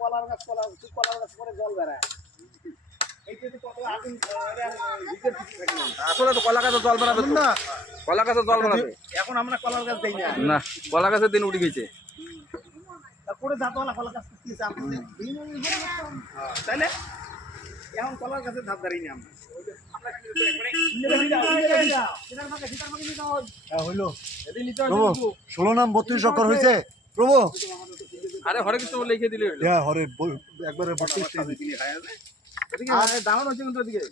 কলার গাছ করে জল বেড়ায়। আসলে তো কলা গাছে জল বানাবে না, কলা গাছে জল বানাবে। এখন আমরা কলার গাছ দেই না, না কলা গাছের দিন উঠে গেছে। তারপরে জাতওয়ালা কলা গাছ তাইলে এখন কলার গাছের ধাপ দাঁড়িয়ে আমরা হইলো 16 নাম 32 অক্ষর হয়েছে প্রভু। আরে হরে কৃষ্ণ লিখে দিলে হরে একবারে 32 দাঁড়ানো হচ্ছে কিন্তু ওদিকে